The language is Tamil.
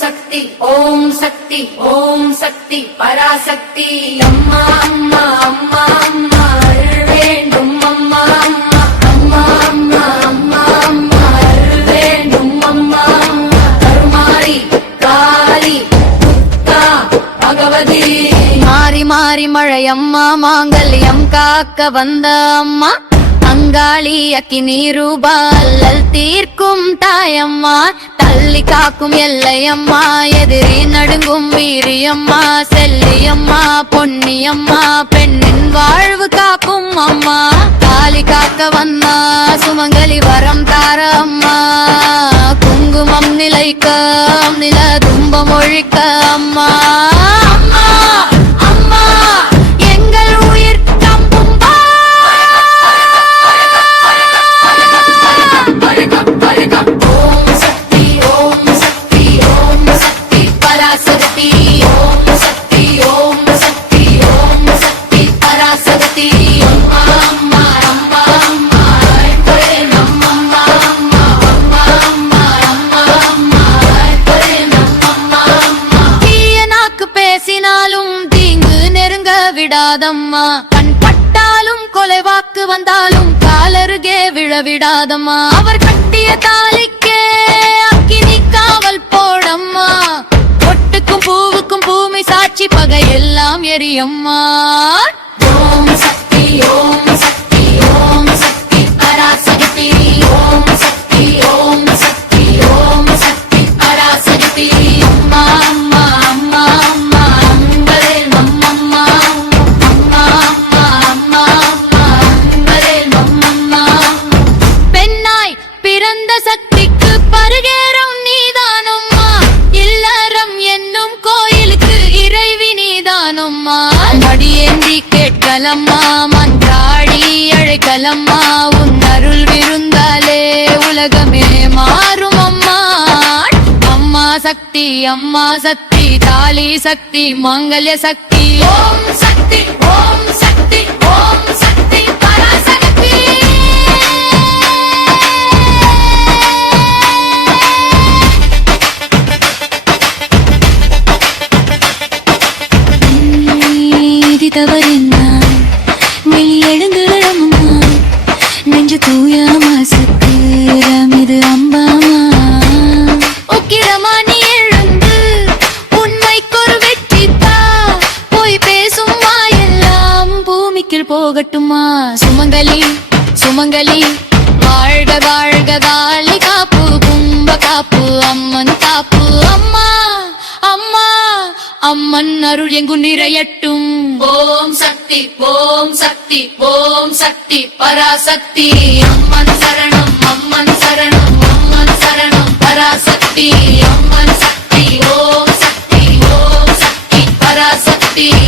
சக்தி ஓம் சக்தி ஓம் சக்தி பராசக்தி. அம்மா அம்மா அம்மா அம்மா அருள் வேண்டும் அம்மா அம்மா. அம்மா அம்மா அம்மா அம்மா அருள் வேண்டும் அம்மா. அம்மா கருமாரி காளி முத்தா பகவதி. மாறி மாறி மழையம்மா மாங்கல்யம் காக்க வந்த அம்மா. அங்காளி அக்கி நீரூபா அல்லல் தீர்க்கும் தாயம்மா தள்ளி காக்கும் எல்லையம்மா எதிரி நடுங்கும் வீரியம்மா செல்லியம்மா பொன்னியம்மா பெண்ணின் வாழ்வு காக்கும் அம்மா. காளி காக்க வந்தா சுமங்கலி வரம் தார அம்மா குங்குமம் நிலைக்க நில துன்பம் ஒழிக்க அம்மா. பராசக்தி ஓம் சக்தி ஓம் சக்தி ஓம் சக்தி பராசக்தி. அம்மா அம்மா அம்மா அம்மா அற்புதே அம்மா அம்மா அம்மா அம்மா அம்மா அம்மா தீய நாக்கு பேசினாலும் தீங்கு நெருங்க விடாதம்மா. கண் பட்டாலும் கொலை வாக்கு வந்தாலும் காலருகே விழ விடாதம்மா. அவர் கட்டிய தாலிக்கே அக்கினி காவல் சாட்சி பகை எல்லாம் எரியம்மா. ஓம் சக்தி ஓம் சக்தி. மன்றாடி அழைக்கலம்மா உன் அருள் விருந்தாலே உலகமே மாறும் அம்மா. அம்மா சக்தி அம்மா சக்தி தாலி சக்தி மங்கல்ய சக்தி. ஓம் சக்தி ஓம் சக்தி ஓம் சக்தி பராசக்தி. நீதி தவறினா மெய் எழுந்துடம்மா நெஞ்சு தூய மாசுக்கு இது அம்பாமா? உக்கிரமா நீ எழுந்து உண்மைக்கொரு வெற்றி தா போய் பேசும் வாயெல்லாம் பூமிக்குள் போகட்டுமா? சுமங்கலி சுமங்கலி வாழ்க வாழ்க காப்பு கும்ப காப்பு அம்மன் காப்பு அம்மா அம்மா அம்மன் அருள் எங்கு நிறையட்டும். ஓம் சக்தி ஓம் சக்தி ஓம் சக்தி பராசக்தி. அம்மன் சரணம் அம்மன் சரணம் அம்மன் சரணம் பராசக்தி. அம்மன் சக்தி ஓம் சக்தி ஓம் சக்தி பராசக்தி.